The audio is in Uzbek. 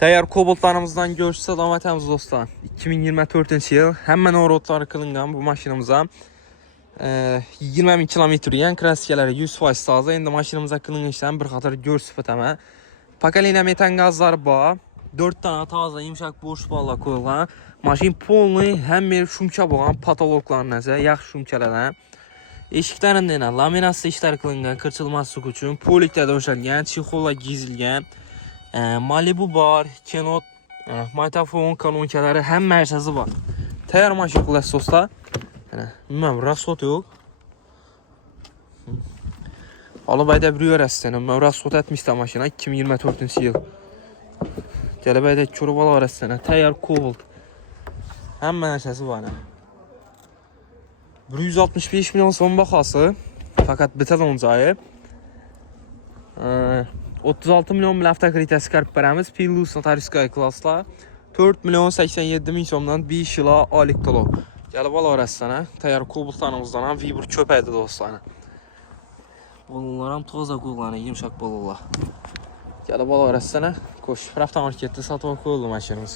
Tayyor Cobaltlarımızdan görüş salomatimiz dostlar. 2024-yil hemen orotlar qilingan bu mashinamıza 20 km yan kraskaları 100% toza. Endi mashinamıza qilingan ishdan bir qator görüş sifataman. Pokoleniya metan gazlari bor. 4 tane toza yumshoq bo'sh bollar qo'yilgan. Mashin polniy hamma shumcha bo'lgan, patologlarni esa yaxshi shumchalardan. Eshiklaridan laminatsiya ishlari qilingan, kirchilmasligi uchun polikda o'shalgan, chexollar gizilgan. Malibu bor, Kenot, Matafon kanonkalari hamma narsasi bor. Tayyor mashina qilasiz do'stlar. Mana, nima rasxot yo'q. Olib haydab yuraverasizlar. Nima rasxot etmişlar mashina 2024-yil. Kelib haydab ko'rib olaverasizlar. Tayyor Cobalt. Hamma narsasi bor. 165 milyon so'm bahosi. Faqat bitalon joyi. 36 milyon bilan avtokritasi chiqarib beramiz. Plus notariskaya klasslar 4 milyon 87 ming so'mdan 5 yil oylik to'lov. Kelib olaverasizlar. Tayyor Cobaltlarimizdan ham Vibur cho'paydi do'stlar. Bolalar ham toza qo'yilgan, yumshoq bolalar. Kelib olaverasizlar. Qo'shib avtomarketda sotib qo'yildi mashinamiz.